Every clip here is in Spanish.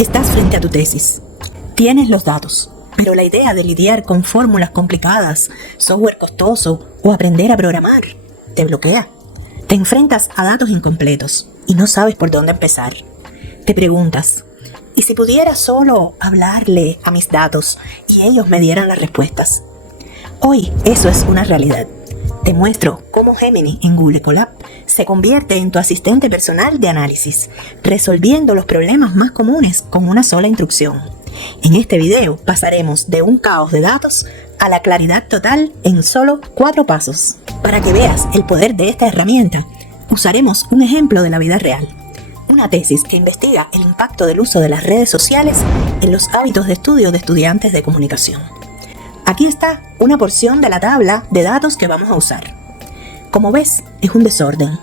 Estás frente a tu tesis. Tienes los datos, pero la idea de lidiar con fórmulas complicadas, software costoso o aprender a programar te bloquea. Te enfrentas a datos incompletos y no sabes por dónde empezar. Te preguntas, ¿y si pudiera solo hablarle a mis datos y ellos me dieran las respuestas? Hoy eso es una realidad. Te muestro cómo Gemini en Google Colab se convierte en tu asistente personal de análisis, resolviendo los problemas más comunes con una sola instrucción. En este video pasaremos de un caos de datos a la claridad total en solo 4 pasos. Para que veas el poder de esta herramienta, usaremos un ejemplo de la vida real. Una tesis que investiga el impacto del uso de las redes sociales en los hábitos de estudio de estudiantes de comunicación. Aquí está una porción de la tabla de datos que vamos a usar. Como ves, es un desorden.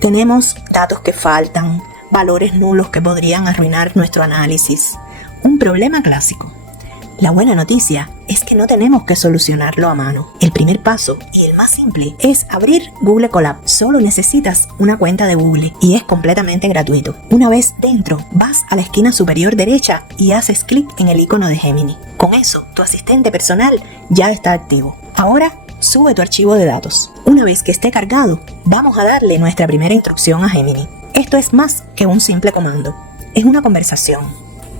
Tenemos datos que faltan, valores nulos que podrían arruinar nuestro análisis. Un problema clásico. La buena noticia es que no tenemos que solucionarlo a mano. El primer paso, y el más simple, es abrir Google Colab. Solo necesitas una cuenta de Google y es completamente gratuito. Una vez dentro, vas a la esquina superior derecha y haces clic en el icono de Gemini. Con eso, tu asistente personal ya está activo. Ahora, sube tu archivo de datos. Una vez que esté cargado, vamos a darle nuestra primera instrucción a Gemini. Esto es más que un simple comando. Es una conversación.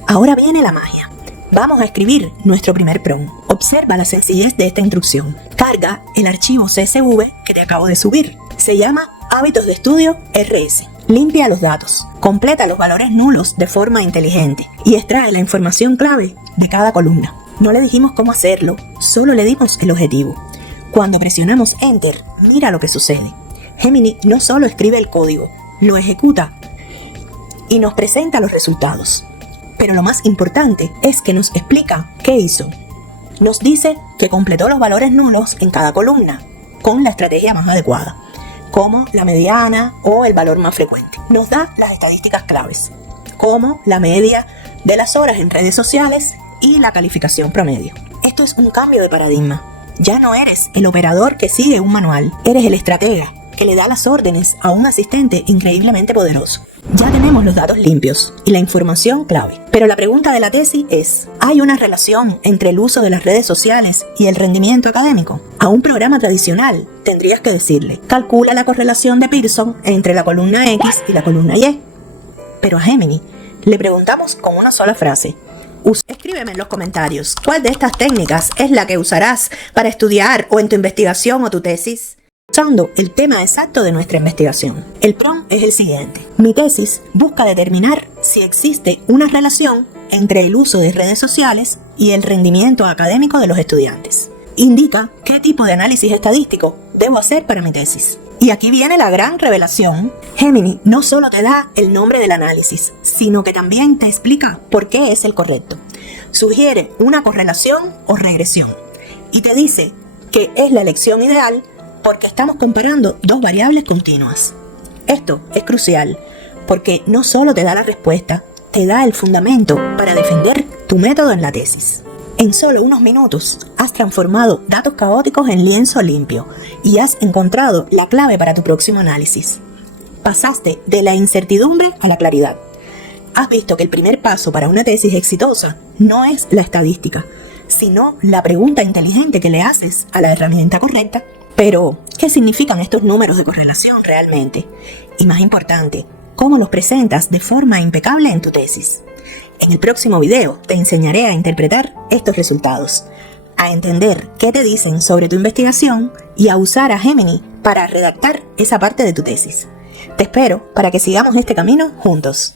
Ahora viene la magia. Vamos a escribir nuestro primer prompt. Observa la sencillez de esta instrucción. Carga el archivo CSV que te acabo de subir. Se llama Hábitos de Estudio RS. Limpia los datos. Completa los valores nulos de forma inteligente y extrae la información clave de cada columna. No le dijimos cómo hacerlo, solo le dimos el objetivo. Cuando presionamos Enter, mira lo que sucede. Gemini no solo escribe el código, lo ejecuta y nos presenta los resultados. Pero lo más importante es que nos explica qué hizo. Nos dice que completó los valores nulos en cada columna, con la estrategia más adecuada, como la mediana o el valor más frecuente. Nos da las estadísticas claves, como la media de las horas en redes sociales y la calificación promedio. Esto es un cambio de paradigma. Ya no eres el operador que sigue un manual, eres el estratega que le da las órdenes a un asistente increíblemente poderoso. Ya tenemos los datos limpios y la información clave. Pero la pregunta de la tesis es, ¿hay una relación entre el uso de las redes sociales y el rendimiento académico? A un programa tradicional tendrías que decirle, calcula la correlación de Pearson entre la columna X y la columna Y. Pero a Gemini le preguntamos con una sola frase. Escríbeme en los comentarios, ¿cuál de estas técnicas es la que usarás para estudiar o en tu investigación o tu tesis? Usando el tema exacto de nuestra investigación. El prompt es el siguiente. Mi tesis busca determinar si existe una relación entre el uso de redes sociales y el rendimiento académico de los estudiantes. Indica qué tipo de análisis estadístico debo hacer para mi tesis. Y aquí viene la gran revelación. Gemini no solo te da el nombre del análisis, sino que también te explica por qué es el correcto. Sugiere una correlación o regresión. Y te dice que es la elección ideal porque estamos comparando dos variables continuas. Esto es crucial, porque no solo te da la respuesta, te da el fundamento para defender tu método en la tesis. En solo unos minutos has transformado datos caóticos en lienzo limpio y has encontrado la clave para tu próximo análisis. Pasaste de la incertidumbre a la claridad. Has visto que el primer paso para una tesis exitosa no es la estadística, sino la pregunta inteligente que le haces a la herramienta correcta. Pero, ¿qué significan estos números de correlación realmente? Y más importante, ¿cómo los presentas de forma impecable en tu tesis? En el próximo video te enseñaré a interpretar estos resultados, a entender qué te dicen sobre tu investigación y a usar a Gemini para redactar esa parte de tu tesis. Te espero para que sigamos este camino juntos.